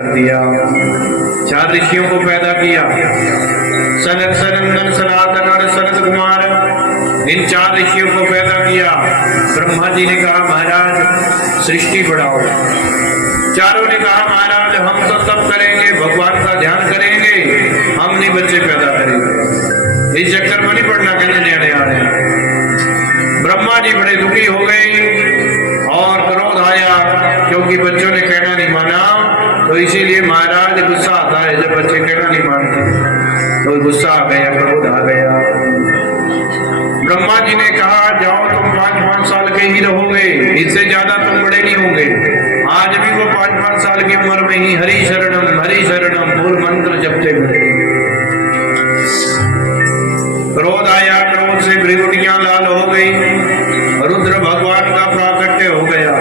दिया। चार ऋषियों को पैदा किया, सनक सनंदन सनातन और सनत कुमार, इन चार ऋषियों को पैदा किया। ब्रह्मा जी ने कहा महाराज सृष्टि बढ़ाओ। चारों ने कहा महाराज हम तो सब करेंगे, भगवान का ध्यान करेंगे, हम नहीं बच्चे पैदा करेंगे, इस चक्कर में नहीं पड़ना कहने न्याणे आ रहे हैं। ब्रह्मा जी बड़े दुखी हो गए और क्रोध आया, क्योंकि बच्चों ने कहना नहीं माना, तो इसीलिए महाराज गुस्सा आता है जब बच्चे कहना नहीं मानते, तो गुस्सा आ गया, क्रोध आ गया। ब्रह्मा जी ने कहा जाओ तुम 5-5 साल के ही रहोगे, इससे ज्यादा तुम बड़े नहीं होंगे। आज भी वो 5-5 साल की उम्र में ही हरि शरणम मूल मंत्र जपते हुए। क्रोध आया, क्रोध से भृगुटियां लाल हो गई, रुद्र भगवान का प्राकट्य हो गया।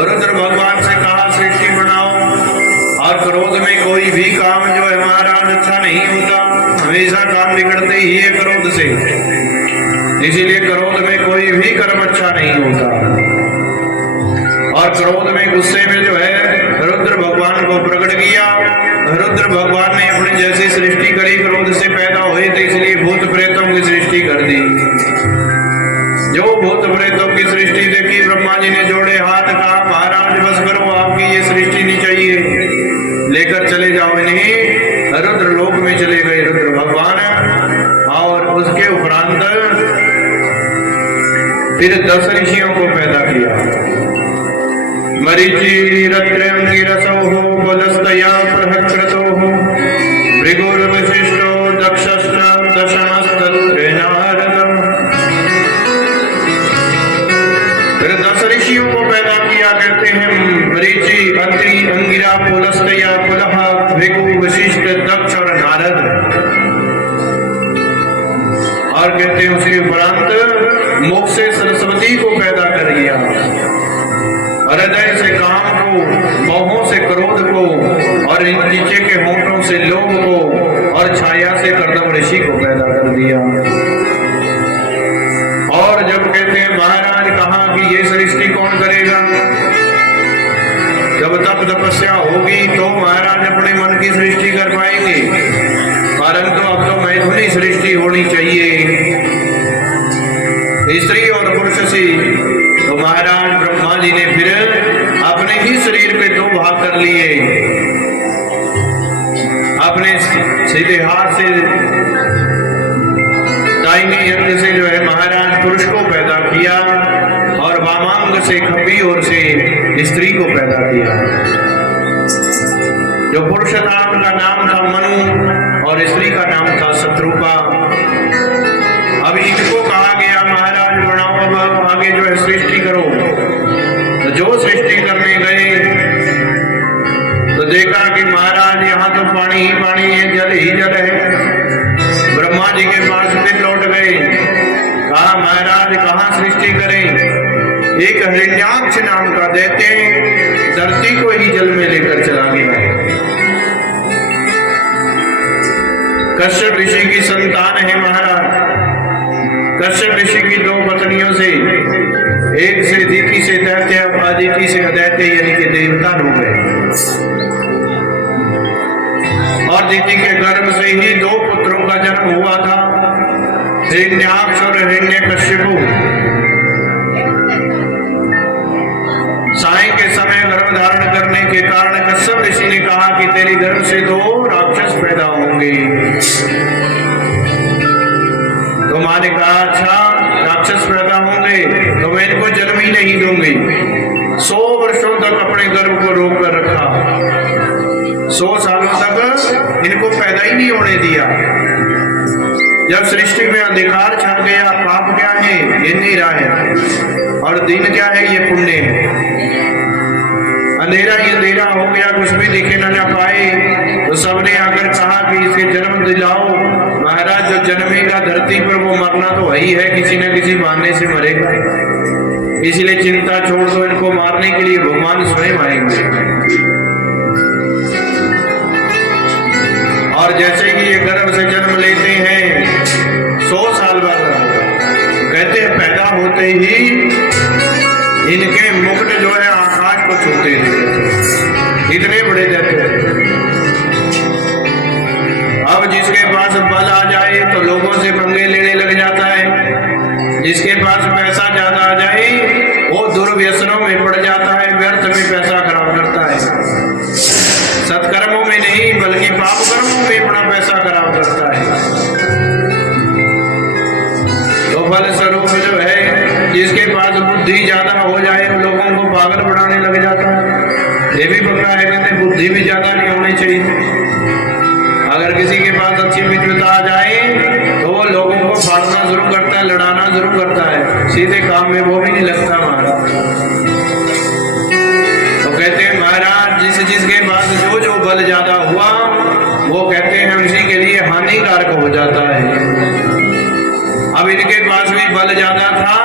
रुद्र भगवान से कहा सृष्टि बनाओ, और क्रोध में कोई भी काम जो है महाराज अच्छा नहीं होता, हमेशा काम बिगड़ते ही है क्रोध से, इसीलिए क्रोध में कोई भी कर्म अच्छा नहीं होता। और क्रोध में गुस्से में जो है रुद्र भगवान को प्रकट किया। रुद्र भगवान ने अपनी जैसी सृष्टि करी, क्रोध से पैदा हुए थे, इसलिए भूत प्रेतों की सृष्टि कर दी। जो भूत प्रेतों की सृष्टि देखी, ब्रह्मा जी ने जोड़े हाथ, कहा महाराज बस करो, आपकी ये सृष्टि नहीं चाहिए, लेकर चले जाओ इन्हें। रुद्र लोक में चले गए रुद्र भगवान, और उसके उपरांत फिर 10 ऋषियों को पैदा किया। मरीचि रत्रिरसो बलस्तया प्रहकृतो भृगुर्वशिष्ठो दक्षश्च दशमस्तत्र नारदम्। फिर 10 ऋषियों को पैदा किया, कहते हैं मरीचि, अत्रि, अंगिरा, पुलस्तया, पुलह, भृगु, वशिष्ठ, दक्ष और नारद। और कहते हैं उसी उपरांत मुख से सरस्वती को पैदा कर दिया, हृदय से काम को, बाहों से क्रोध को, और नीचे के होंठों से लोभ को, और छाया से कर्दम ऋषि को पैदा कर दिया। और जब कहते हैं महाराज कहा कि ये सृष्टि कौन करेगा, जब तप तपस्या होगी तो महाराज अपने मन की सृष्टि कर पाएंगे, परंतु अब तो मैथुनी सृष्टि होनी चाहिए, स्त्री और पुरुष से। तो महाराज ब्रह्मा जी ने फिर अपने ही शरीर पे 2 भाग कर लिए, अपने सीधे हाथ से दाहिने अंग से जो है महाराज पुरुष को पैदा किया, और वामांग से खब्बी ओर से स्त्री को पैदा किया। जो पुरुष था उनका नाम था मनु, और स्त्री का नाम था शत्रुपा। अब इनको कहा गया महाराज बनाओ, अब आगे जो है सृष्टि करो। तो जो सृष्टि करने गए तो देखा कि महाराज यहाँ तो पानी ही पानी है, जल ही जल है। ब्रह्मा जी के पास फिर लौट गए, कहा महाराज कहाँ सृष्टि करें। एक हिरण्याक्ष नाम का दैत्य धरती को ही जल में लेकर चला गया। कश्यप ऋषि की संतान है महाराज। कश्यप ऋषि की 2 पत्नियों से, एक से दिति से दैत्य, अदिति से अदैत्य यानी कि देवता हो गए। और दिति के गर्भ से ही 2 पुत्रों का जन्म हुआ था, हिरण्याक्ष और हिरण्यकश्यपु। साय के समय गर्भ धारण करने के कारण कश्यप ऋषि ने कहा कि तेरे गर्भ से 2 राक्षस पैदा होंगे। तो मां ने कहा अच्छा राक्षस पैदा होंगे तो मैं इनको जन्म ही नहीं दूंगी। 100 वर्षों तक अपने गर्भ को रोक कर रखा, 100 सालों तक इनको पैदा ही नहीं होने दिया। जब सृष्टि में अंधकार छा गया, पाप क्या है ये अंधेरा है, और दिन क्या है ये पुण्य है। अंधेरा ही अंधेरा हो गया, कुछ भी दिखे न पाए, तो सबने आकर कहा कि इसे जन्म दिलाओ। महाराज जो जन्मेगा धरती पर वो मरना तो वही है, किसी न किसी बहाने से मरेगा, इसलिए चिंता छोड़ दो, इनको मारने के लिए भगवान स्वयं आएंगे। और जैसे कि ये गर्भ से जन्म लेते हैं 100 साल बाद, कहते हैं पैदा होते ही इनके मुकुट जो है आकाश को छूते थे, इतने बड़े देते थे। अब जिसके पास बल आ जाए तो लोगों से पंगे लेने लग जाता है, जिसके पास पैसा ज्यादा आ जाए वो दुर्व्यसनों में पड़ जाता है, व्यर्थ में पैसा खराब करता है, सत्कर्मों में नहीं बल्कि पाप कर्मों में अपना पैसा खराब करता है। तो फल स्वरूप जो है जिसके पास बुद्धि ज्यादा हो जाए वो लोगों को पागल बनाने लग जाता है। ये भी पता है, कहते बुद्धि भी ज्यादा नहीं होनी चाहिए। अगर किसी के पास अच्छी विद्वता आ जाए तो वो लोगों को फाड़ना शुरू करता है, लड़ाना शुरू करता है, सीधे काम में वो भी नहीं लगता महाराज। तो कहते हैं महाराज जिसके पास जो बल ज्यादा हुआ वो कहते हैं उसी के लिए हानिकारक हो जाता है। अब इनके पास भी बल ज्यादा था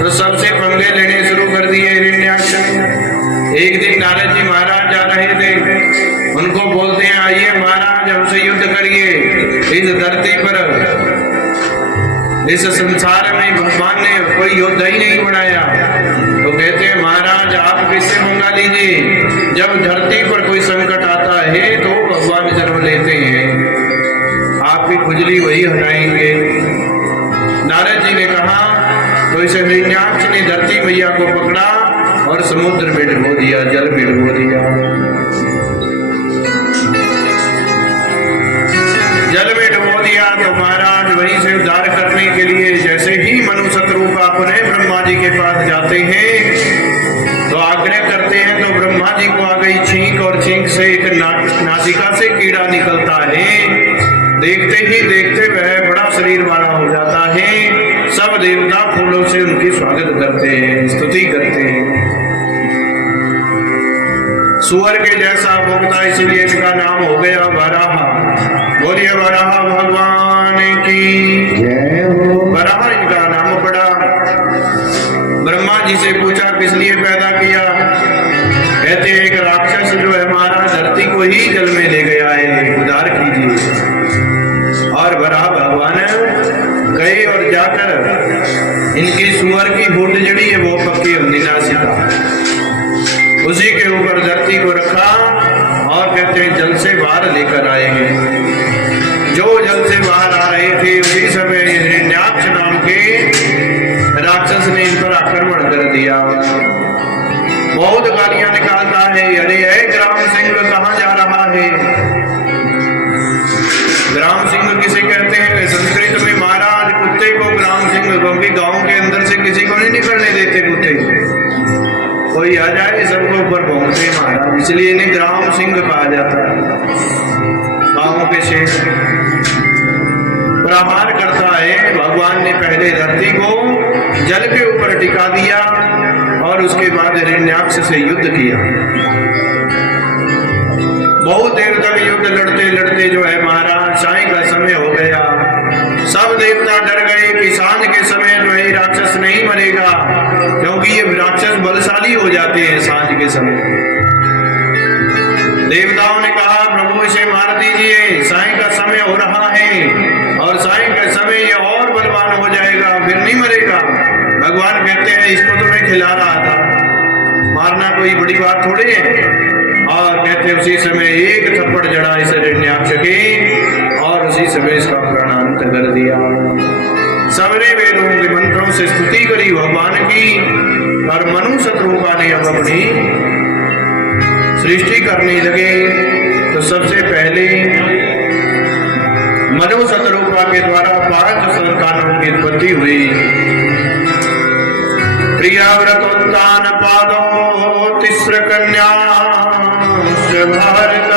तो सबसे पंगे लेने शुरू कर दिए हिरण्याक्ष ने। एक दिन नारद जी महाराज जा रहे थे, उनको बोलते हैं आइए महाराज हमसे युद्ध करिए, इस धरती पर इस संसार में भगवान ने कोई योद्धा ही नहीं बनाया। तो कहते हैं महाराज आप किससे मंगा लीजिए, जब धरती पर कोई संकट आता है तो भगवान जन्म लेते हैं, आपकी खुजली वही हटाएंगे। नारद जी ने कहा तो इस हिरण्याक्ष ने धरती मैया को पकड़ा और समुद्र में डुबो दिया, जल में डुबो दिया। जल में डुबो दिया तो महाराज वहीं से उद्धार करने के लिए जैसे ही मनु शत्रुपा पुनः ब्रह्मा जी के पास जाते हैं तो आग्रह करते हैं तो ब्रह्मा जी को आ गई छींक, और छींक से एक नासिका से कीड़ा निकलता है। देखते ही देखते वह बड़ा शरीर वाला हो जाता है। सब देवता फूलों से उनकी स्वागत करते हैं, स्तुति करते हैं। सुअर के जैसा भोगता इसलिए इनका नाम हो गया वराह। बोलिए वराह भगवान की जय हो। वराह इनका नाम पड़ा। ब्रह्मा जी से पूछा किस लिए पैदा किया, कहते एक राक्षस जो है हमारा धरती को ही जल में ले गया है, उद्धार कीजिए। और वराह भगवान गए और जाकर इनकी सुअर की होठ जड़ी है वो पक्की नासिका, उसी के ऊपर धरती को रखा और कहते हैं जल से बाहर लेकर आए हैं। जो जल से बाहर आ रहे थे उसी समय हिरण्याक्ष नाम के राक्षस ने इन पर आक्रमण कर दिया। बहुत गालियां निकालता है, अरे ग्राम सिंह कहाँ जा रहा है। ग्राम सिंह किसे कहते हैं संस्कृत में महाराज, कुत्ते को ग्राम सिंह, क्योंकि गांव के अंदर से किसी को नहीं निकलने देते कुत्ते, कोई आ जाए सबको ऊपर भोंकते महाराज, इसलिए इन्हें ग्राम सिंह कहा जाता है। गांव के शेष प्रहार करता है। भगवान ने पहले धरती को जल के ऊपर टिका दिया और उसके बाद हिरण्याक्ष से युद्ध किया। बहुत देर तक युद्ध लड़ते लड़ते जो है महाराज साय का समय हो गया। सब देवता डर गए कि सांझ के समय जो है राक्षस नहीं मरेगा, क्योंकि ये राक्षस बलशाली हो जाते हैं सांझ के समय। देवताओं ने कहा प्रभु इसे मार दीजिए, साय का समय हो रहा है और साय का समय ये और बलवान हो जाएगा, फिर नहीं मरेगा। भगवान कहते हैं इसको तो मैं खिला रहा था, मारना कोई बड़ी बात थोड़ी है। और कहते उसी समय एक थप्पड़ जड़ा इस हिरण्याक्ष के और उसी समय इसका प्राणांत कर दिया। सबने वेदों के मंत्रों से स्तुति करी भगवान की और मनु शत्रुपा ने अब अपनी सृष्टि करने लगे। तो सबसे पहले मनु शत्रुपा के द्वारा 5 संतानों की उत्पत्ति हुई। प्रियाव्रतोत्तान पादो तिस्र कन्या भारत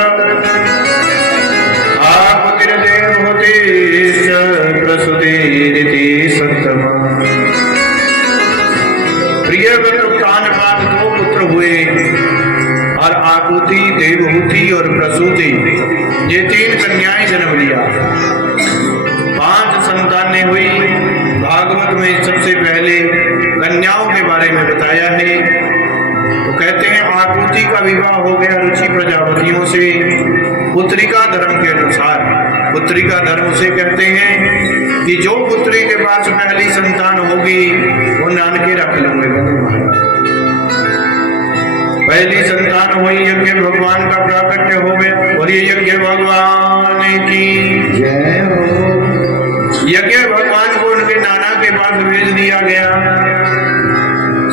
आकुतिर्देव होते प्रसुति सत्तम। प्रियव्रतोत्तान पाद 2 पुत्र हुए और आकुति, देवहूति और प्रसूति ये 3 कन्याएं जन्म लिया। 5 संतानें हुई। भागवत में सबसे पहले कन्याओं के बारे में बताया है। तो कहते हैं आकुति का विवाह हो गया रुचि प्रजापतियों से पुत्रिका धर्म के अनुसार। पुत्रिका धर्म उसे कहते हैं कि जो पुत्री के पास पहली संतान होगी वो नानके रख लूंगे। पहली संतान हुई, यज्ञ भगवान का प्राकट्य हो गया। और ये यज्ञ भगवान की जय हो। यज्ञ भगवान को उनके नाना के पास भेज दिया गया।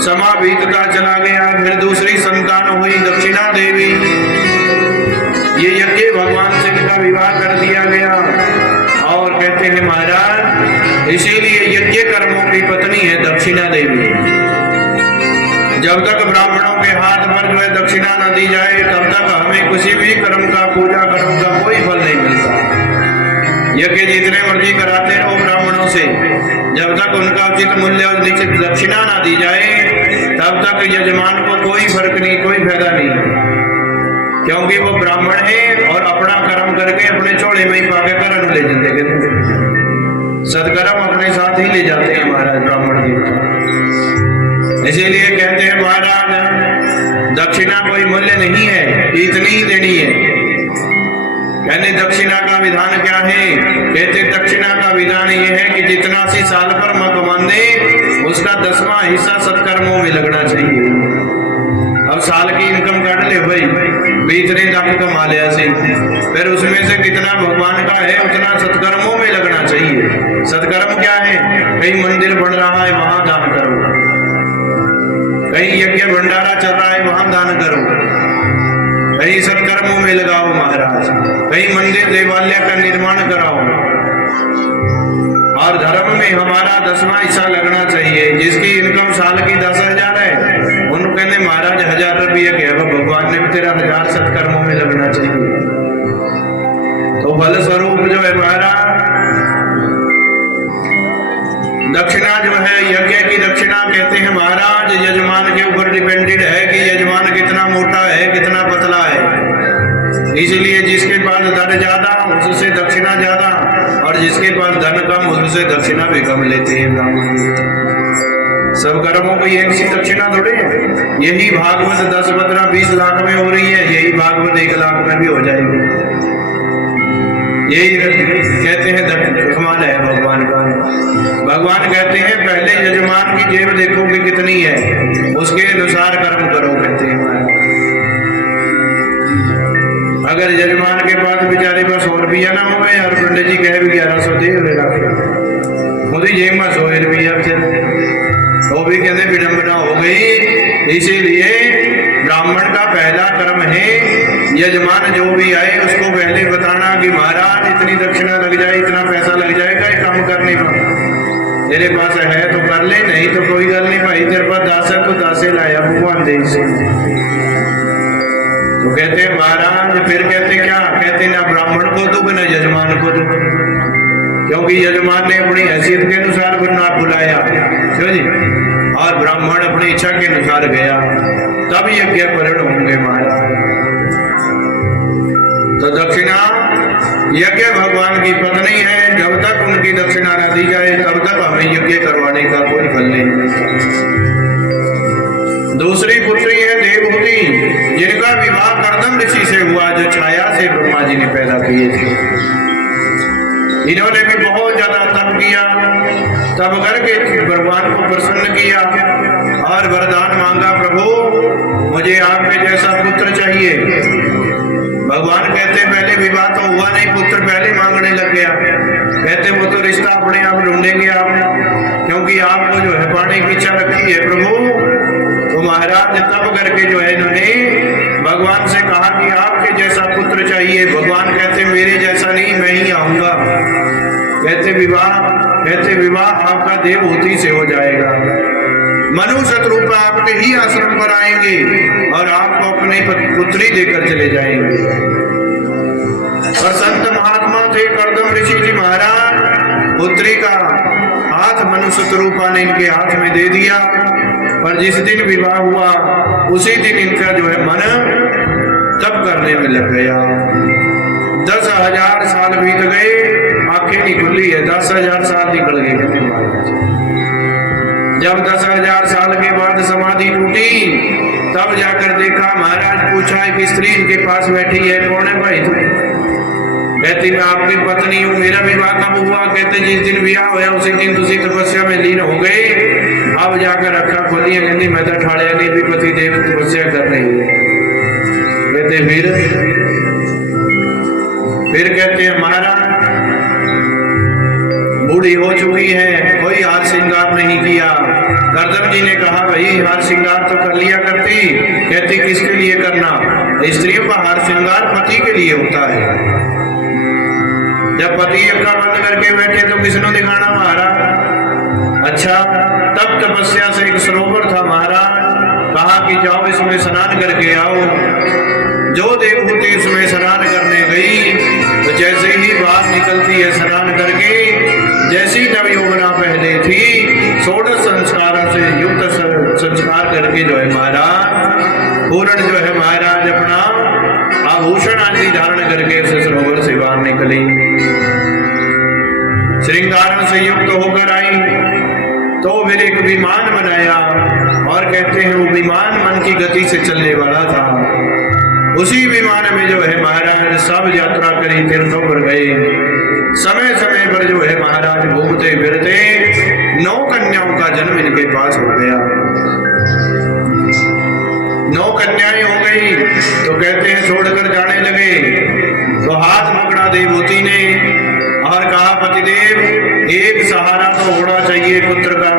समा बीतता चला गया। फिर दूसरी संतान हुई दक्षिणा देवी। ये यज्ञ भगवान से इनका विवाह कर दिया गया। और कहते हैं महाराज, इसीलिए यज्ञ कर्मों की पत्नी है दक्षिणा देवी। जब तक ब्राह्मणों के हाथ पर जो है दक्षिणा न दी जाए, तब तक हमें किसी भी कर्म का, पूजा कर्म का कोई फल नहीं मिलता। यज्ञ जितने मर्जी कराते रहो ब्राह्मणों से, जब तक उनका उचित मूल्य और निश्चित दक्षिणा ना दी जाए, तब तक यजमान को कोई फर्क नहीं, कोई फायदा नहीं। क्योंकि वो ब्राह्मण है और अपना कर्म करके अपने चौड़े में ही पाके कर्म ले जाते हैं। सदकर्म अपने साथ ही ले जाते हैं महाराज ब्राह्मण जी। इसीलिए कहते हैं महाराज, दक्षिणा कोई मूल्य नहीं है, इतनी ही देनी है। कहने दक्षिणा का विधान क्या है? कहते दक्षिणा का विधान ये है कि जितना 80 साल पर मकमान दे, उसका 10वां हिस्सा सत्कर्मों में लगना चाहिए। अब साल की इनकम काट ले भाई, इतने तक कमा ले ऐसे, फिर उसमें से कितना भगवान का है उतना सत्कर्मों में लगना चाहिए। सत्कर्म क्या है? कहीं मंदिर बन रहा है वहां दान करो, कहीं यज्ञ भंडारा चल रहा है वहां दान करो, कहीं सत्कर्मों में लगाओ महाराज, कहीं मंदिर देवालय का निर्माण कराओ। और धर्म में हमारा 10वां हिस्सा लगना चाहिए। जिसकी इनकम साल की 10,000 है, उनको कहने महाराज 1000 रुपये के भगवान ने भी तेरा 1000 सत्कर्मों में लगना चाहिए। तो फल स्वरूप जो है महाराज, दक्षिणा जो है, यज्ञ की दक्षिणा कहते हैं महाराज, यजमान के ऊपर डिपेंडेड है कि यजमान कितना मोटा है, कितना पतला है। इसलिए जिसके पास धन ज्यादा उससे दक्षिणा ज्यादा, और जिसके पास धन कम उससे दक्षिणा भी कम लेते हैं ब्राह्मण। सब कर्मों की एक सी दक्षिणा थोड़ी है। यही भागवत 10, 15, 20 लाख में हो रही है, यही भागवत 1 लाख में भी हो जाएगी। यही कहते हैं कमाल है भगवान का। भगवान कहते हैं पहले यजमान की जेब देखो कि कितनी है, उसके अनुसार कर्म करो कहते हैं। अगर यजमान के पास बेचारे पास 100 रुपया ना हो, और पंडित जी कहे भी 1100 दे मुझे जेब में 100 रुपया, तो भी कहते विडंबना हो गई। इसीलिए ब्राह्मण का पहला कर्म है, यजमान जो भी आए उसको पहले बताना कि महाराज इतनी दक्षिणा लग जाए, इतना पैसा लग जाएगा काम करने में, तेरे पास है तो कर ले, नहीं तो कोई गल नहीं भाई, तेरे पास 10 है तो 10 लाया भगवान दे से। तो कहते हैं महाराज, फिर कहते क्या कहते, ना ब्राह्मण को दो ना यजमान को दो, क्योंकि यजमान ने अपनी हैसियत के अनुसार बुलाया, क्यों जी, और ब्राह्मण अपनी इच्छा के अनुसार गया, तब यज्ञ पूर्ण होंगे महाराज। तो दक्षिणा यज्ञ भगवान की पत्नी है, जब तक उनकी दक्षिणा न दी जाए तब तक हमें यज्ञ करवाने का कोई फल नहीं मिलता। दूसरी पुत्री है देवहूति, जिनका विवाह कर्दम ऋषि से हुआ, जो छाया से ब्रह्मा जी ने पैदा किए थे। इन्होंने भी बहुत ज्यादा तप किया, तब करके भगवान को प्रसन्न किया और वरदान मांगा, प्रभु मुझे आपके जैसा पुत्र चाहिए। भगवान कहते पहले विवाह तो हुआ नहीं, पुत्र पहले मांगने लग गया। कहते वो तो रिश्ता अपने आप ढूंढेंगे आप, क्योंकि आपको जो है पाने की इच्छा रखी है प्रभु। तो महाराज तब करके जो है इन्होंने भगवान से कहा कि आपके जैसा पुत्र चाहिए। भगवान कहते मेरे जैसा नहीं, मैं ही आऊंगा। कहते विवाह आपका देवहूति से हो जाएगा। मनु शत्रुपा आपके ही आश्रम पर आएंगे और आपको अपनी पुत्री देकर चले जाएंगे। और संत महात्मा थे कर्दम ऋषि जी महाराज, पुत्री का हाथ मनु शत्रुपा ने इनके हाथ में दे दिया। पर जिस दिन विवाह हुआ उसी दिन इनका जो है मन तप करने में लग गया। 10,000 साल बीत गए, आंखें नहीं खुली है, 10,000 साल निकल गए। जब 10,000 साल के बाद समाधि टूटी, तब जाकर देखा, महाराज पूछा एक स्त्री इनके पास बैठी है, कौन है भाई तुम? कहती मैं आपकी पत्नी हूँ। मेरा विवाह कब हुआ? कहते जिस दिन विवाह हुआ उसी दिन दूसरी तपस्या में लीन हो गए। अब जाकर अखा खोलिया, कहती मैं तो ठालिया नहीं भी पति देव तपस्या कर रही है। कहते फिर कहते हैं महाराज बूढ़ी हो चुकी है, कोई हाथ श्रृंगार नहीं किया। करदम जी ने कहा भाई हाथ श्रृंगार तो कर लिया करती। कहती किसके लिए करना, स्त्रियों का हाथ श्रृंगार पति के लिए होता है। जब पति अक्का बंद करके बैठे तो किसने दिखाना महाराज। अच्छा, तब तपस्या से एक सरोवर था महाराज, कहा कि जाओ इसमें स्नान करके आओ। जो देवहूति इसमें स्नान करने गई तो जैसे ही बाहर निकलती है स्नान करके, जैसी नवयौवना पहले थी, 16 संस्कारों से युक्त संस्कार करके जो है महाराज पूर्ण जो है महाराज अपना आभूषण आदि धारण करके उस सरोवर से बाहर निकली, श्रृंगारों से युक्त होकर आई। तो फिर एक विमान बनाया और कहते हैं वो विमान मन की गति से चलने वाला था। उसी विमान में जो है महाराज सब यात्रा करी, तीर्थों पर गए। समय समय पर जो है महाराज घूमते फिरते 9 कन्याओं का जन्म इनके पास हो गया। 9 कन्याएं हो गई तो कहते हैं छोड़कर जाने लगे। तो हाथ पकड़ा देवहूति ने और कहा पतिदेव एक सहारा तो होना चाहिए पुत्र का।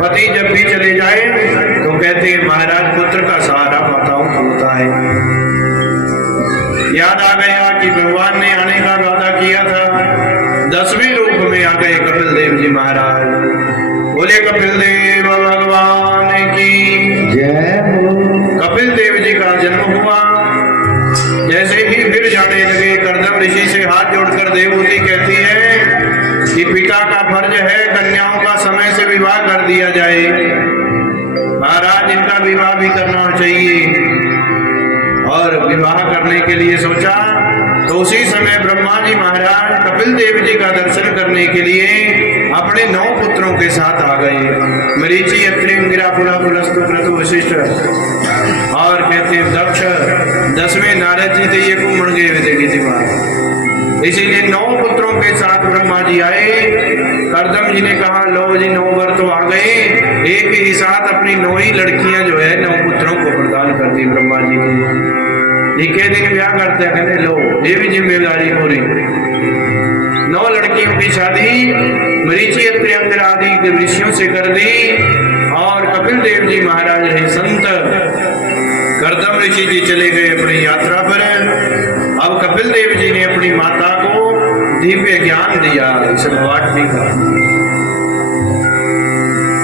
पति जब भी चले जाए तो कहते हैं महाराज पुत्र का सहारा माताओं को होता है। याद आ गया कि भगवान ने आने का वादा किया था। 10वें रूप में आ गए कपिल देव जी महाराज। बोले कपिल देव भगवान की जय हो। कपिल देव जी का जन्म हुआ। जैसे ही फिर जाने लगे करदम ऋषि से हाथ जोड़कर देवहूति कहती है कि पिता का फर्ज है कन्याओं का समय से विवाह कर दिया जाए। महाराज इनका विवाह भी करना चाहिए। और विवाह करने के लिए सोचा तो उसी समय ब्रह्मा जी महाराज कपिल देव जी का दर्शन करने के लिए अपने 9 पुत्रों के साथ आ गए। मरीचि, अत्रि, अंगिरा, पुला, पुलस्तु, क्रतु, वशिष्ठ और कहते हैं दक्ष। 10वें नारद जी थे, ये कुंभण गए हुए थे किसी बात। इसीलिए 9 पुत्रों के साथ ब्रह्मा जी आए। करदम जी ने कहा लो जी 9 वर तो आ गए, एक ही साथ अपनी 9 ही लड़कियां जो है 9 पुत्रों को प्रदान कर दी ब्रह्मा जी को। एक दिन ब्याह करते हैं, कहते लो ये भी जिम्मेदारी पूरी। 9 लड़कियों की शादी मरीचि, अत्रि, अंगिरा आदि के ऋषियों से कर दी। और कपिल देव जी महाराज है संत। करदम ऋषि जी चले गए अपनी यात्रा पर। अब कपिल देव जी ने अपनी माता को दिव्य ज्ञान दिया इस भवानी का,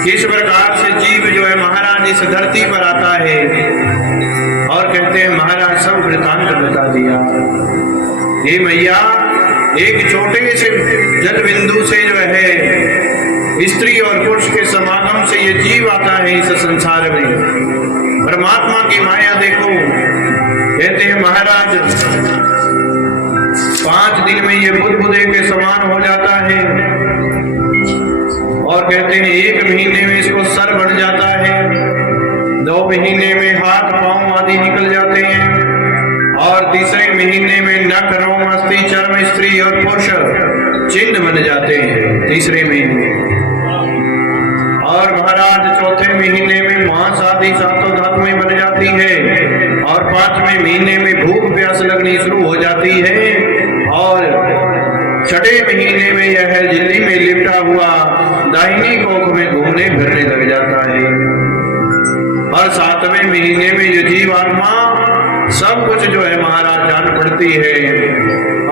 किस प्रकार से जीव जो है महाराज इस धरती पर आता है। और कहते हैं महाराज सब वृतांत बता दिया। ये मैया एक छोटे से जल बिंदु से जो है स्त्री और पुरुष के समागम से ये जीव आता है इस संसार में। परमात्मा की माया देखो। कहते हैं महाराज 5 दिन में ये बुदबुदे के समान हो जाता है। और कहते हैं 1 महीने में इसको सर बढ़ जाता है। 2 महीने में हाथ पांव आदि निकल जाते हैं। और तीसरे महीने में नख, रोम, अस्थि, चर्म, स्त्री और पुरुष चिन्ह बन जाते हैं तीसरे महीने। और महाराज 4थे महीने में मांस आदि 7 धातुएं बन जाती है। और 5वें महीने में भूख प्यास लगनी शुरू हो जाती है। और 6ठे महीने में यह झिल्ली में लिपटा हुआ दाहिनी कोख में घूमने फिरने लग जाता है। और 7वें महीने में ये जीवात्मा सब कुछ जो है महाराज जान पड़ती है।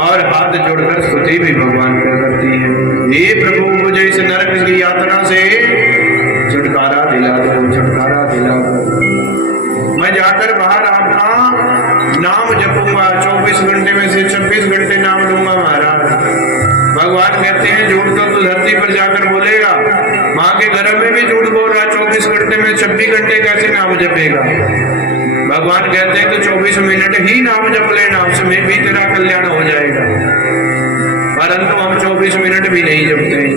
और हाथ जोड़कर स्तुति भी भगवान का करती है। ये प्रभु मुझे इस नरक की यात्रा से छुटकारा दिला दो, छुटकारा दिला दो। मैं जाकर बाहर आपका नाम जपूंगा। 24 घंटे में से 26 घंटे नाम लूंगा महाराज। भगवान कहते हैं झूठ तो धरती पर जाकर बोलेगा, माँ के गर्भ में भी झूठ बोल रहा। 24 घंटे में 26 घंटे कैसे नाम जपेगा। भगवान कहते हैं कि 24 मिनट ही नाम जप लेना, उसमें भी तेरा कल्याण हो जाएगा। परंतु हम 24 मिनट भी नहीं जपते हैं।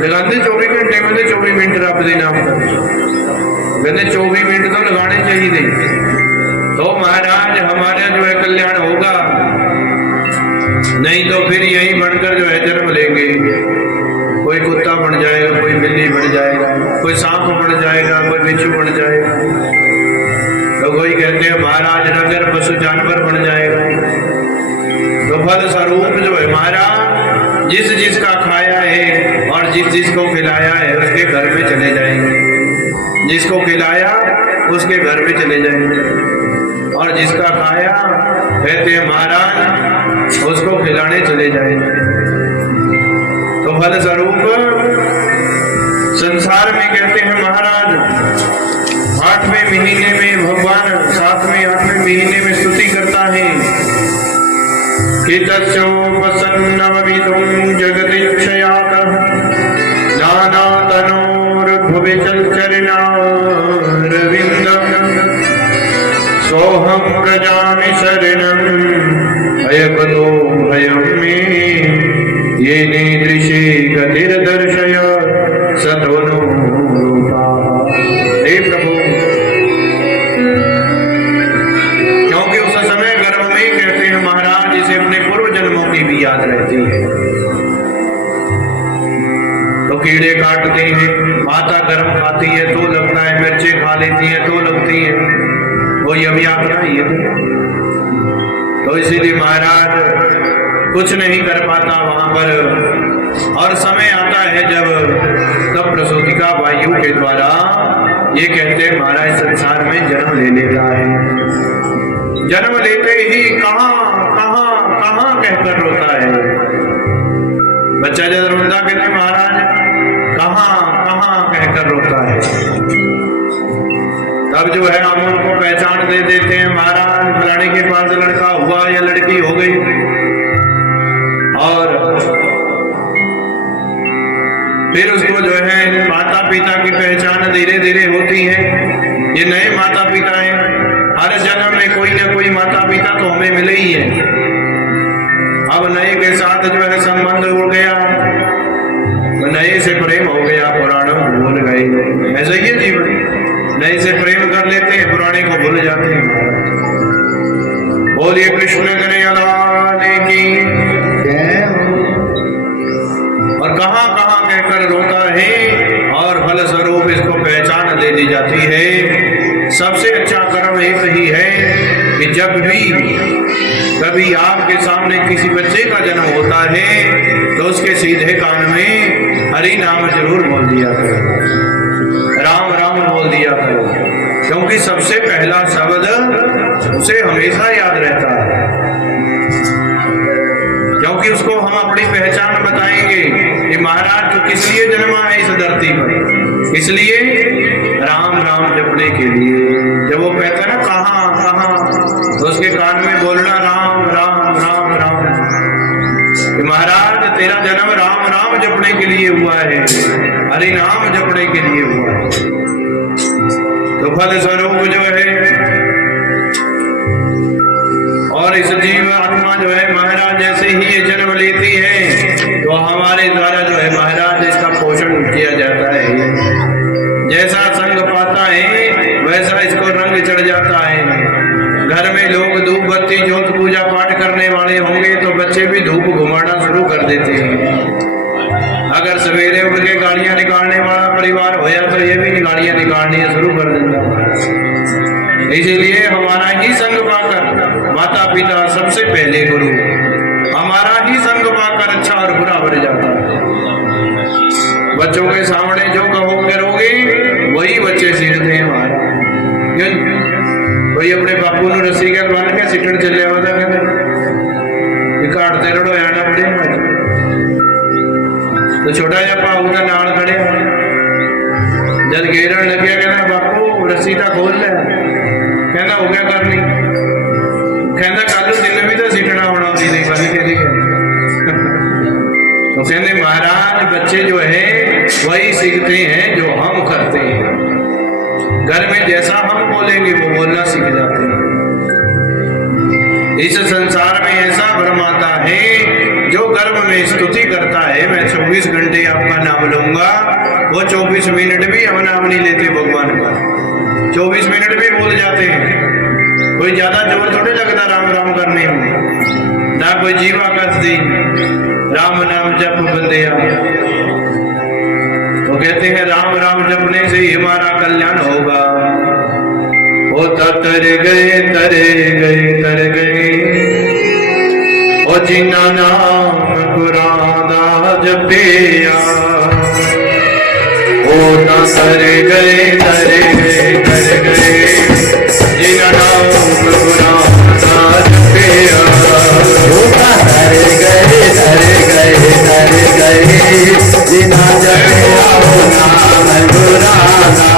लगाते 24 घंटे में 24 मिनट रब दे नाम पर। कहते 24 मिनट तो लगाने चाहिए तो महाराज हमारा जो है कल्याण होगा। नहीं तो फिर यही बनकर जो है जन्म लेंगे। कोई कुत्ता बन जाएगा, महाराज अगर पशु जानवर बन जाएगा तो फल स्वरूप जो है महाराज जिस जिसका खाया है और जिस जिसको खिलाया है उसके घर में चले जाएंगे। जिसको खिलाया उसके घर में चले जाएंगे और जिसका खाया कहते हैं महाराज उसको खिलाने चले जाएंगे। तो फल स्वरूप संसार में कहते हैं महाराज 8वें महीने में भगवान 7वें 8वें महीने में स्तुति करता है कि तस्योपसन्नवमिदं जगदीक्षयातः नानातनोर्भुविचलचरणारविन्दं सोऽहं प्रजामि शरणं भयपदो भयं मे येनेदृशे गतिर्दर्शय सतोऽनुरूपा। हे प्रभु, क्योंकि उस समय गर्भ में कहते हैं महाराज जिसे अपने पूर्व जन्मों की भी याद रहती है तो कीड़े काटते हैं, माता गर्म खाती है तो लगता है, मिर्चें खा लेती है तो लगती है, वो ये भी यात्रा ही है। तो इसीलिए महाराज कुछ नहीं कर पाता वहां पर। और समय आता है जब तब प्रसूतिका वायु के द्वारा ये कहते हैं महाराज संसार में जन्म ले लेता है। जन्म लेते ही कहां कहां कहां कहकर रोता है बच्चा। जब रोता कहते महाराज कहां कहां कहकर रोता है। तब जो है हम उनको पहचान दे देते हैं महाराज फलाने के पास लड़का हुआ या लड़की हो गई। और फिर उसको जो है माता पिता की पहचान धीरे धीरे होती है। ये नए माता पिता हैं, हर जन्म में कोई ना कोई माता पिता तो हमें मिले ही है। अब नए के साथ जो है संबंध उड़ गया, नए से प्रेम हो गया, पुराना भूल गए। ऐसा ही है जीवन, नए से प्रेम कर लेते हैं, पुराने को भूल जाते हैं। बोलिए कृष्ण कन्हैया की। और कहां कहां कहकर रोता है और फल स्वरूप इसको पहचान दे दी जाती है। सबसे अच्छा कर्म एक ही है कि जब भी कभी आपके सामने किसी बच्चे का जन्म होता है तो उसके सीधे कान में हरि नाम जरूर बोल दिया करो, राम राम बोल दिया करो, क्योंकि सबसे पहला शब्द उसे हमेशा याद रहता है। क्योंकि उसको हम अपनी पहचान बताएंगे कि महाराज तो किस लिए जन्मा है इस धरती पर, इसलिए राम राम जपने के लिए। जब वो कहता है ना कहां कहां तो उसके कान में बोलना राम राम राम राम। महाराज तेरा जन्म राम राम जपने के लिए हुआ है, हरि नाम जपने के लिए हुआ है। तो फल स्वरूप जो है और इस जीव आत्मा जो है महाराज जैसे ही ये जन्म लेती है तो हमारे द्वारा जो है महाराज इसका पोषण किया जाता है। जैसा संग पाता है वैसा इसको रंग चढ़ जाता है। घर में लोग धूप बत्ती ज्योत पूजा पाठ करने वाले होंगे तो बच्चे भी धूप घुमाना शुरू कर देते हैं। अगर सवेरे उठ के गाड़ियां निकालने वाला परिवार होया तो ये भी गाड़ियां निकालनी शुरू कर देता है। इसीलिए हमारा ही संग पाकर माता पिता सबसे पहले गुरु, हमारा ही संग पाकर अच्छा और बुरा बढ़ जाता है। बच्चों के सामने जो कहो करोगे वही बच्चे सीखते हैं हमारा। क्यों कोई अपने बापू ने रस्सी के बन के सिकड़ चले होता कहते काटते रड़ो आना पड़े तो छोटा जा भाऊ का नाल खड़े जब घेरन लगे कहना बापू रस्सी का खोल ले, कहना हो गया करनी, कहना कल दिन भी तो सीखना होना उसी नहीं बन के तो कहने महाराज बच्चे जो है वही सीखते हैं जो हम करते हैं। घर में जैसा हम बोलेंगे वो बोलना सीख जाते हैं। इस संसार में ऐसा भ्रम आता है जो गर्भ में स्तुति करता है मैं 24 घंटे आपका नाम लूंगा, वो 24 मिनट भी हम नाम नहीं लेते भगवान का, 24 मिनट भी भूल जाते हैं। कोई ज्यादा जोर थोड़े लगता राम राम करने में, ना कोई जीवा कसदी राम नाम जप बंदिया। तो कहते हैं राम राम जपने से ही हमारा कल्याण होगा। वो तर गए तर गए ओ जिन्ना नाम कुरान दा जपिया ओ तर गए जिन्ना नाम कुरान दा जपिया ओ तर गए जिन्ना जपिया ओ नाम कुरान दा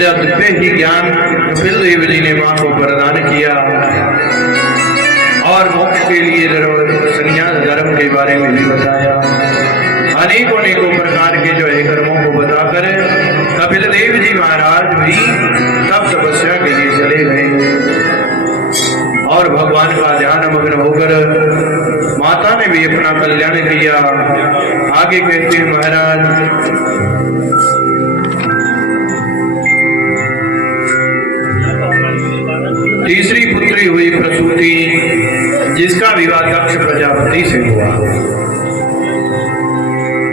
दिव्य ही ज्ञान कपिल देव जी ने मां को प्रदान किया और मोक्ष के लिए संन्यास धर्म के बारे में भी बताया। अनेकों प्रकार के जो है कर्मों को बताकर कपिल देव जी महाराज भी तब तपस्या के लिए चले गए और भगवान का ध्यान मग्न होकर माता ने भी अपना कल्याण किया। आगे कहते हैं महाराज, तीसरी पुत्री हुई प्रसूति, जिसका विवाह दक्ष प्रजापति से हुआ।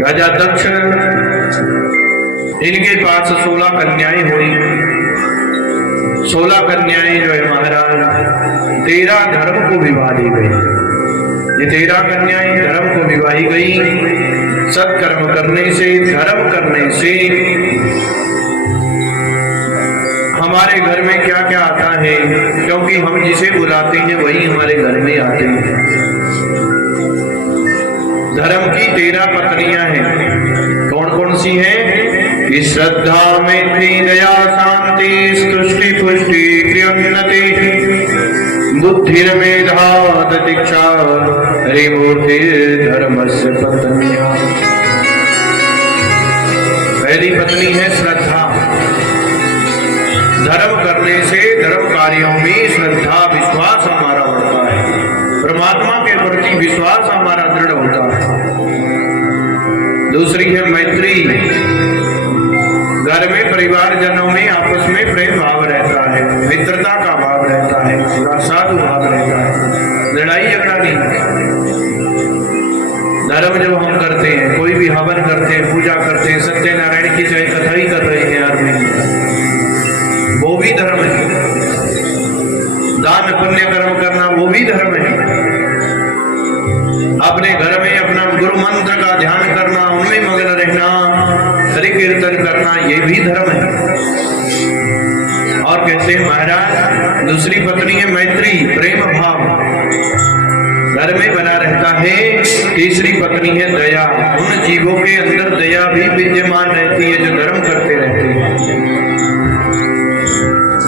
राजा दक्ष, इनके पास 16 कन्याएं हुई। 16 कन्याएं जो है महाराज 13 धर्म को विवाह दी गई। ये 13 कन्याएं धर्म को विवाही गई। सत्कर्म करने से, धर्म करने से हमारे घर में क्या क्या आता है, क्योंकि हम जिसे बुलाते हैं वही हमारे घर में आते हैं। धर्म की 13 पत्नियां हैं। कौन कौन सी हैं? कि श्रद्धा, मैत्री, दया, शांति, स्तुष्टि, पुष्टि, क्रियोन्नति, बुद्धिर्मेधा, तितिक्षा, हरिमूर्ति, धर्मस्य पत्नियां। पहली पत्नी है श्रद्धा। धर्म करने से, धर्म कार्यों में श्रद्धा, विश्वास हमारा बढ़ता है। परमात्मा के प्रति विश्वास हमारा दृढ़ होता है। दूसरी है मैत्री। घर में, परिवार जनों में आपस में प्रेम भाव रहता है, मित्रता का भाव रहता है, साधु भाव रहता है, लड़ाई झगड़ा नहीं। धर्म जब हम करते हैं, कोई भी हवन करते हैं, पूजा करते हैं, सत्यनारायण की चाहे कथा ही कर रहे हैं आदमी, वो भी धर्म है। दान पुण्य कर्म करना वो भी धर्म है। अपने घर में अपना गुरु मंत्र का ध्यान करना, उनमें मग्न रहना, हरि कीर्तन करना, ये भी धर्म है। और कहते हैं महाराज, दूसरी पत्नी है मैत्री, प्रेम भाव घर में बना रहता है। तीसरी पत्नी है दया। उन जीवों के अंदर दया भी विद्यमान रहती है जो धर्म करते रहते हैं।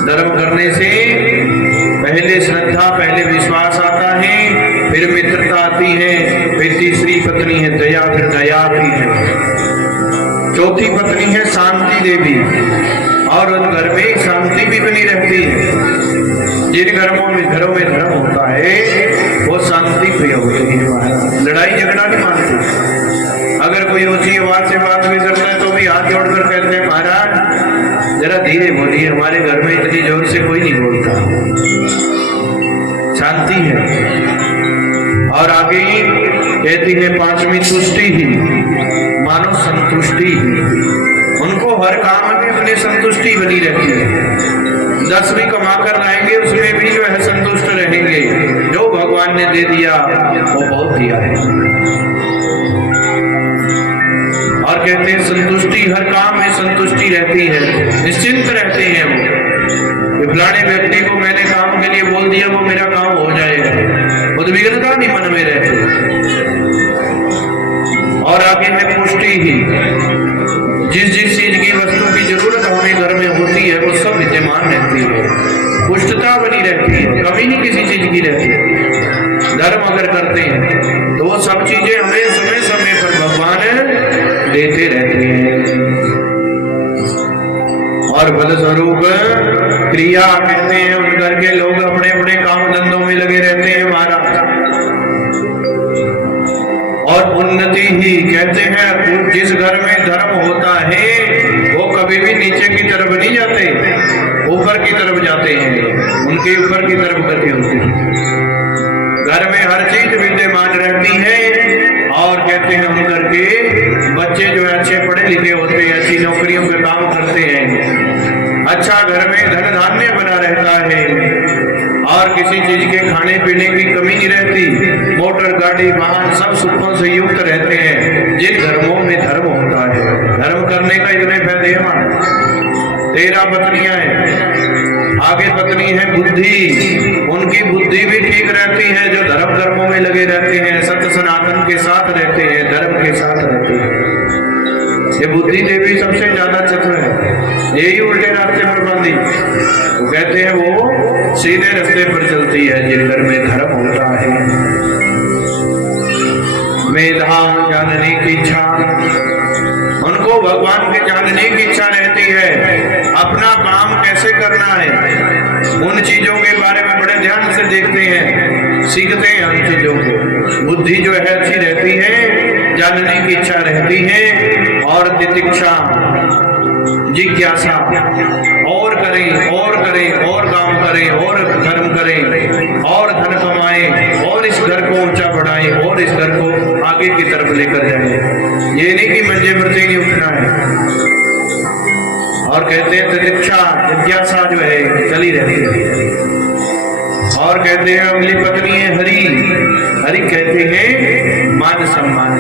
धर्म करने से पहले श्रद्धा, पहले विश्वास आता है, फिर मित्रता आती है, फिर तीसरी पत्नी है दया, फिर दया आती है। चौथी पत्नी है शांति देवी, और उन घर में शांति भी बनी रहती है। जिन घरों में धर्म होता है वो शांति प्रिय होते हैं। लड़ाई झगड़ा नहीं मानते। अगर कोई ऊंची आवाज से बात भी करता है तो भी हाथ जोड़कर कहते हैं महाराज जरा धीरे बोलिए, हमारे घर में इतनी जोर से कोई नहीं बोलता। शांति है। और आगे कहती है पांचवी तुष्टि ही, मानो संतुष्टि ही। उनको हर काम में अपनी संतुष्टि बनी रहती है। 10 भी कमा कर लाएंगे, उसमें भी जो है संतुष्ट रहेंगे। जो भगवान ने दे दिया वो बहुत दिया है। और कहते हैं संतुष्टि, हर काम में संतुष्टि रहती है, निश्चिंत रहते हैं वो। फलाने व्यक्ति को मैंने काम के लिए बोल दिया, वो मेरा काम हो जाएगा, उद्विग्नता नहीं मन में रहती। और आगे है पुष्टि ही। जिस चीज की वस्तु की जरूरत हमें घर में होती है वो सब विद्यमान रहती है। पुष्टता बनी रहती है, कमी नहीं किसी चीज की रहती है। धर्म अगर करते हैं तो वो सब चीजें हमें समय समय पर भगवान देते रहते हैं। और फलस्वरूप क्रिया कहते हैं, उन घर के लोग अपने अपने काम धंधों में लगे रहते हैं महाराज। और उन्नति ही कहते हैं, जिस घर में धर्म होता है वो कभी भी नीचे की तरफ नहीं जाते, ऊपर की तरफ जाते हैं। उनके ऊपर की तरफ गति होती है। घर में हर चीज विद्यमान रहती है। और कहते हैं हम घर के बच्चे जो अच्छे पढ़े लिखे होते हैं, अच्छी नौकरियों पे काम करते हैं, अच्छा घर में धन धान्य बना रहता है और किसी चीज के खाने पीने की कमी नहीं रहती, मोटर गाड़ी वाहन सब सुखों से युक्त रहते हैं। जिन धर्मों में धर्म होता है, धर्म करने का इतने फायदे हैं। 13 पत्नियां हैं, आगे पत्नी है बुद्धि, उनकी बुद्धि भी ठीक रहती है। जो धर्म कर्मों में लगे रहते हैं, सत्य सनातन के साथ रहते हैं, धर्म के साथ रहते हैं। ये बुद्धि देवी सबसे ज्यादा चतुर है, यही उल्टे रास्ते पर बांधी। वो कहते हैं वो सीधे रास्ते पर चलती है जिन घर में धर्म होता है। मेधा जानने की इच्छा, उनको भगवान के जानने की इच्छा रहती है। अपना काम कैसे करना है उन चीजों के बारे में बड़े ध्यान से देखते हैं, सीखते हैं उन चीजों को। बुद्धि जो है अच्छी रहती है, जानने की इच्छा रहती है और तितिक्षा जिज्ञासा, और करें और करें और काम करें और धर्म करें और धन कमाएं और इस घर को ऊंचा बढ़ाएं और इस घर को आगे की तरफ लेकर जाएं। ये नहीं कि मंजे पर से नहीं उठना है। और कहते हैं तितिक्षा जिज्ञासा जो है चली रहती है। और कहते हैं अगली पत्नी है हरि, हरि कहते हैं मान सम्मान।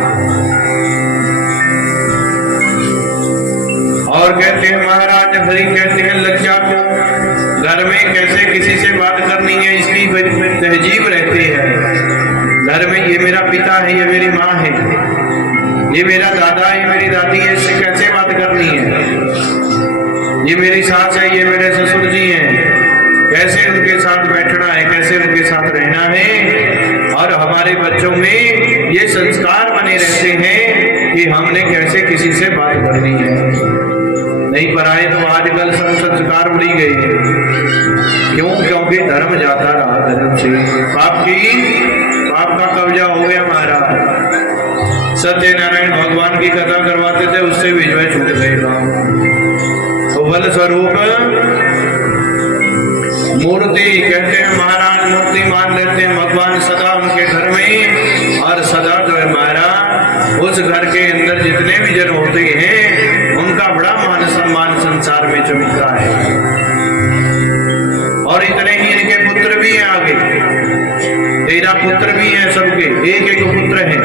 और कहते हैं महाराज हरि कहते हैं लज्जा को, घर में कैसे किसी से बात करनी है इसकी तहजीब रहती है। घर में ये मेरा पिता है, ये मेरी माँ है, ये मेरा दादा है, ये मेरी दादी है, इससे कैसे बात करनी है। ये मेरी सास है, ये मेरे ससुर जी हैं, कैसे उनके साथ बैठना है, कैसे उनके साथ रहना है। और हमारे बच्चों में ये संस्कार बने रहते हैं कि हमने कैसे किसी से बात करनी है। नहीं पराए तो आजकल सब संस्कार उड़ी गए हैं। क्यों? क्योंकि धर्म जाता रहा धर्म से। पाप का कब्जा हो गया हमारा। सत्यनारायण भगवान की कथा करवाते थे, उससे भी जो छूट गए काम। तो बल स्वरूप मूर्ति कहते हैं महाराज मूर्ति मान लेते हैं भगवान सदा उनके घर में। और सदा जो है महाराज उस घर के अंदर जितने भी जन होते हैं उनका बड़ा मान सम्मान संसार में चमकता है। और इतने ही इनके पुत्र भी हैं आगे, 13 पुत्र भी हैं सबके, एक एक पुत्र है।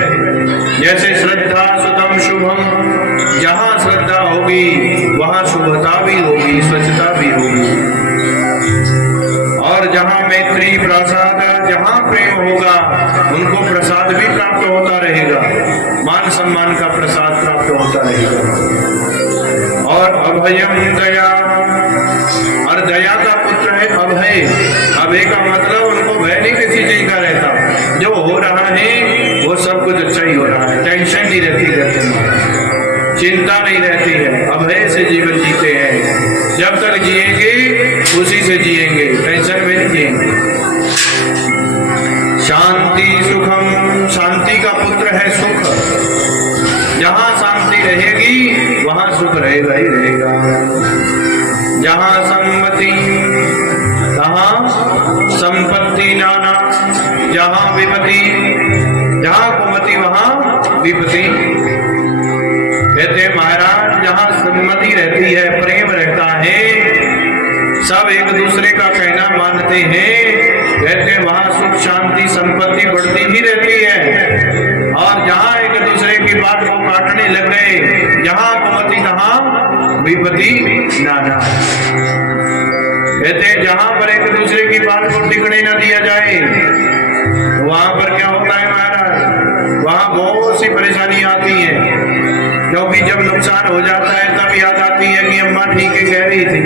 जैसे श्रद्धा सुतम शुभम, जहाँ श्रद्धा होगी वहाँ शुभता भी होगी, स्वच्छता भी होगी। और जहाँ मैत्री प्रसाद, जहाँ प्रेम होगा उनको प्रसाद भी प्राप्त होता रहेगा, मान सम्मान का प्रसाद प्राप्त होता रहेगा। और अभयम दया, और दया का पुत्र है अभय। अभय का मतलब उनको भय नहीं किसी चीज का रहता, जो हो रहा है वो सब कुछ अच्छा ही हो रहा है, टेंशन नहीं रहती, चिंता नहीं रहती है। अभय से जीवन जीते हैं, जब तक जिएंगे उसी से जिएंगे, टेंशन में नहीं जिएंगे। शांति सुखम, शांति का पुत्र है सुख। जहाँ शांति रहेगी वहाँ सुख रहेगा ही रहेगा। जहाँ सम्मति तहाँ संपत्ति नाना, जहाँ विपत्ति, जहाँ कुमति वहाँ विपत्ति। कहते हैं महाराज जहाँ सम्मति रहती है, प्रेम रहता है, सब एक दूसरे का कहना मानते हैं, कहते हैं वहाँ सुख शांति संपत्ति बढ़ती ही रहती है। और जहाँ एक दूसरे की बात को काटने लग गए, जहाँ कुमति तहाँ विपत्ति नाना। कहते हैं जहाँ पर एक दूसरे की बात को टिकने न दिया जाए वहाँ पर क्या होता है महाराज, वहाँ बहुत सी परेशानी आती है। क्योंकि जब नुकसान हो जाता है तब याद आती है कि अम्मा ठीक है कह रही थी,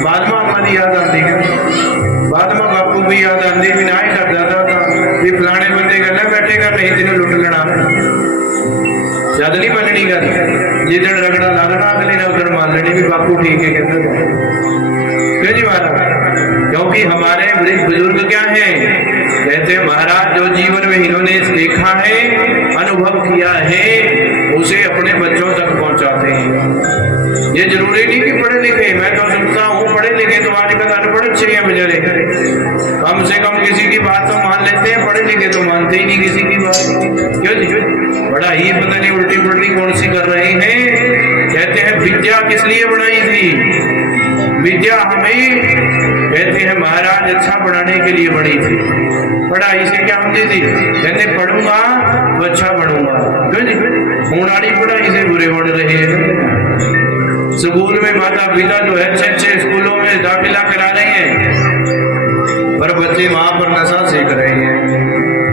बाद में अम्मा की याद आती है, बाद में बापू भी याद आती भी ना ही कर जाता था कि फलाने बंदे कहना बैठेगा नहीं तेने लुट लेना, जद नहीं मननी कर जिधर रगड़ा लागना अगले ने उधर मान लेनी भी बापू ठीक है कहते क्यों जी महाराज। क्योंकि हमारे बुजुर्ग क्या है, कहते हैं महाराज जो जीवन में इन्होंने देखा है अनुभव किया है उसे अपने बच्चों तक पहुंचाते हैं। ये जरूरी नहीं कि पढ़े लिखे, मैं तो सुनता हूँ पढ़े लिखे तो आजकल अनपढ़ अच्छे हैं बेचारे, कम से कम किसी की बात तो मान लेते हैं, पढ़े लिखे तो मानते ही नहीं किसी की बात। क्यों जी बड़ा ही पता नहीं उल्टी पुल्टी कौन सी कर रहे हैं। कहते हैं विद्या किस लिए बनाई थी, विद्या हमें कहते हैं महाराज अच्छा बनाने के लिए बनी थी। पढ़ाई से क्या होती थी? कहते पढ़ूंगा तो अच्छा बनूंगा, क्यों जी? होनाड़ी पढ़ाई से बुरे बन रहे हैं। स्कूल में माता पिता जो है अच्छे अच्छे स्कूलों में दाखिला करा रहे हैं, पर बच्चे वहां पर नशा सीख रहे हैं,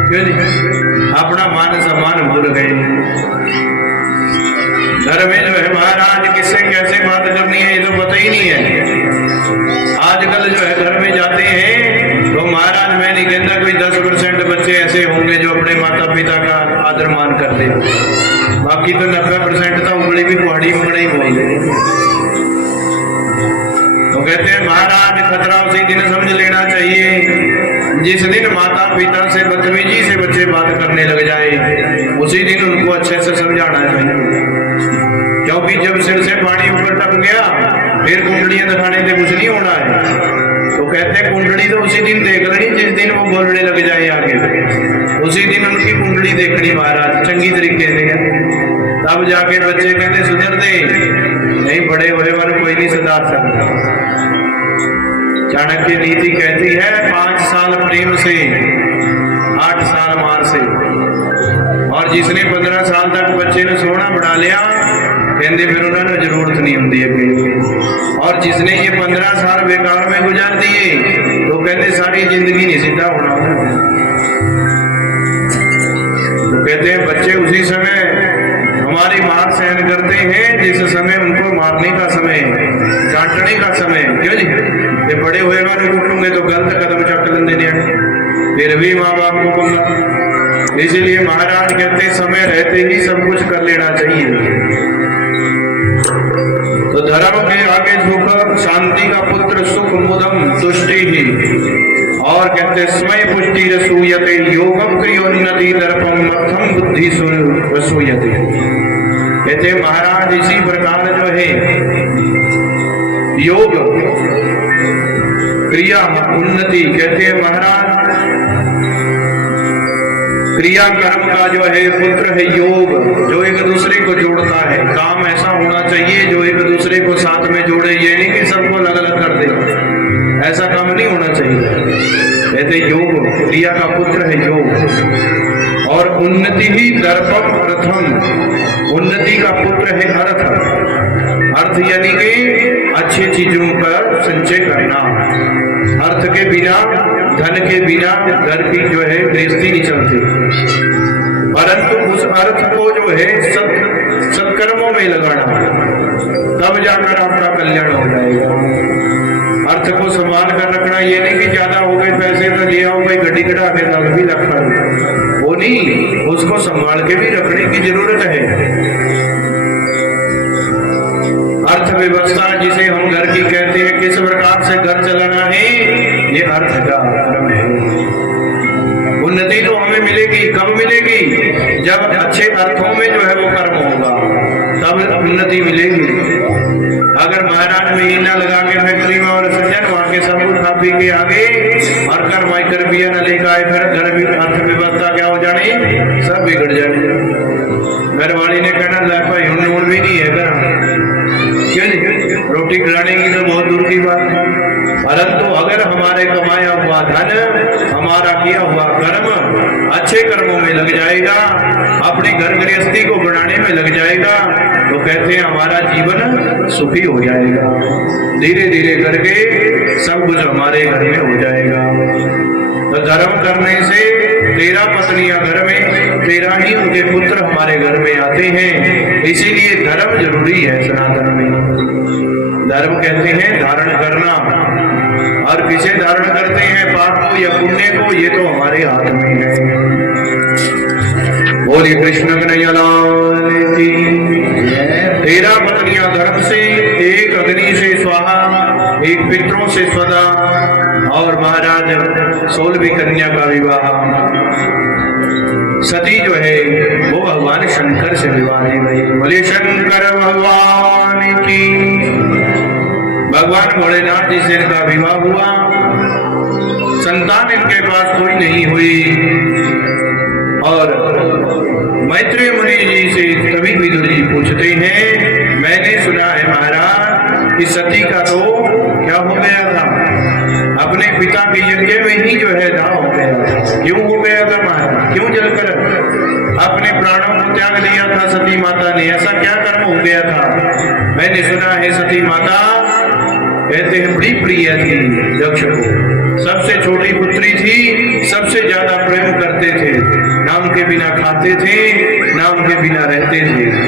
क्यों जी? अपना मान सम्मान भूल गए। घर में जो है महाराज किससे कैसे बात करनी है ये तो पता ही नहीं है। आजकल जो है घर में जाते हैं तो महाराज मैं नहीं कहता कोई 10% बच्चे ऐसे होंगे जो अपने माता पिता का आदर मान करते हो, बाकी तो 90% तो उंगली भी कुहाड़ी उंगड़ी बोलते। तो कहते हैं महाराज खतरा उसी दिन समझ लेना चाहिए जिस दिन माता पिता से बदतमीजी से बच्चे बात करने लग जाए, उसी दिन उनको अच्छे से समझाना चाहिए। क्योंकि जब सिर से पानी ऊपर टप गया फिर कुंडलियां दिखाने से कुछ नहीं होना है। तो कहते हैं कुंडली तो उसी दिन देख लेनी जिस दिन वो बोलने लग जाए आगे, उसी दिन उनकी कुंडली देखनी महाराज चंगी तरीके से, तब जाके बच्चे कहते सुधर दे। नहीं बड़े हुए वाले कोई नहीं सुधार सकता। चाणक्य नीति कहती है 5 साल प्रेम से 8 साल मार से, और जिसने 15 साल तक बच्चे ने सोना बढ़ा लिया कहते फिर उन्होंने जरूरत नहीं होती है। और जिसने ये 15 साल बेकार में गुजार दिए तो कहते सारी जिंदगी नहीं सीधा होना। तो कहते हैं बच्चे उसी समय हमारी मार सहन करते हैं जिस समय उनको मारने का समय, डांटने का समय, क्यों जी? ये बड़े हुए वाले कुटूंगे तो गलत कदम चक लेंगे, फिर भी माँ बाप को कहूंगा। इसलिए महाराज कहते समय रहते ही सब कुछ कर लेना चाहिए। तो धर्म के आगे झुकर शांति का पुत्र सुख मुदम तुष्टि ही, और कहते स्वयं पुष्टि रसूयते योगम क्रियोन्नति दर्पम मर्थम बुद्धि रसूयते। कहते महाराज इसी प्रकार जो है योग क्रिया उन्नति, कहते हैं महाराज क्रिया कर्म का जो है पुत्र है योग, जो एक दूसरे को जोड़ता है। काम ऐसा होना चाहिए जो एक दूसरे को साथ में जोड़े, ये नहीं कि सबको अलग अलग कर दे, ऐसा काम नहीं होना चाहिए। कहते योग क्रिया का पुत्र है योग, और उन्नति ही दर्पम प्रथम, उन्नति का पुत्र है अर्थ, अर्थ यानी कि अच्छी चीजों पर संचय करना। अर्थ के बिना धन के बिना घर की जो है गृहस्थी नहीं चलती, परंतु उस अर्थ को जो है सत्कर्मों में लगाना, तब जाकर आपका कल्याण हो जाएगा। अर्थ को संभाल कर रखना, ये नहीं कि ज्यादा हो गए पैसे तो ले आओ भाई गड्डी कटा के 10 भी लाख, वो नहीं, उसको संभाल के भी रखने की जरूरत है। अर्थव्यवस्था जिसे हम घर की कहते हैं, किस प्रकार से घर चलाना है, ये अर्थ का कर्म है। उन्नति तो हमें मिलेगी, कब मिलेगी? जब अच्छे अर्थों में जो है वो कर्म होगा, तब उन्नति मिलेगी। अगर महाराज महीना लगा के फैक्ट्री में और सज्जन वहां के सब खा पी के आगे और कर माइकर पिया न लेकर आए, फिर घर भी अर्थव्यवस्था क्या हो जानी, सब बिगड़ जानी। घर वाली ने कहना ला भाई नून भी नहीं है घर, क्यों नहीं? रोटी खिलाने की तो बहुत दूर की बात है। परंतु अगर हमारे कमाया हुआ धन, हमारा किया हुआ कर्म अच्छे कर्मों में लग जाएगा, अपनी घर गृहस्थी को बढ़ाने में लग जाएगा, तो कहते हैं हमारा जीवन सुखी हो जाएगा। धीरे धीरे करके सब कुछ हमारे घर में हो जाएगा। तो धर्म करने से 13 पत्नियां घर में, 13 ही उनके पुत्र हमारे घर में आते हैं। इसीलिए धर्म जरूरी है सनातन में। धर्म कहते हैं धारण करना, और किसे धारण करते हैं, पाप को या पुण्य को, ये तो हमारे हाथ में है। बोलिए कृष्ण कन्हैयालाल की। 13 पत्नियां धर्म से, 1 अग्नि से स्वाहा, 1 पितरों से स्वदा, और महाराज 16वीं कन्या का विवाह सती जो है वो भगवान शंकर से विवाह हुई। बोले शंकर भगवान की। भगवान भोलेनाथ जी से इनका विवाह हुआ, संतान इनके पास कोई नहीं हुई, और मैत्रेय मुनि जी से तभी विदुर जी पूछते हैं, मैंने सुना है महाराज कि सती का तो क्या जो है दाव हो गया था। क्यों हो गया था महाराज, क्यों जलकर अपने प्राणों को त्याग दिया था सती माता ने, ऐसा क्या कर्म हो गया था? मैंने सुना है सती माता कहते हैं बड़ी प्रिय थी दक्ष को, सबसे छोटी पुत्री थी, सबसे ज्यादा प्रेम करते थे, ना उनके बिना खाते थे ना उनके बिना रहते थे।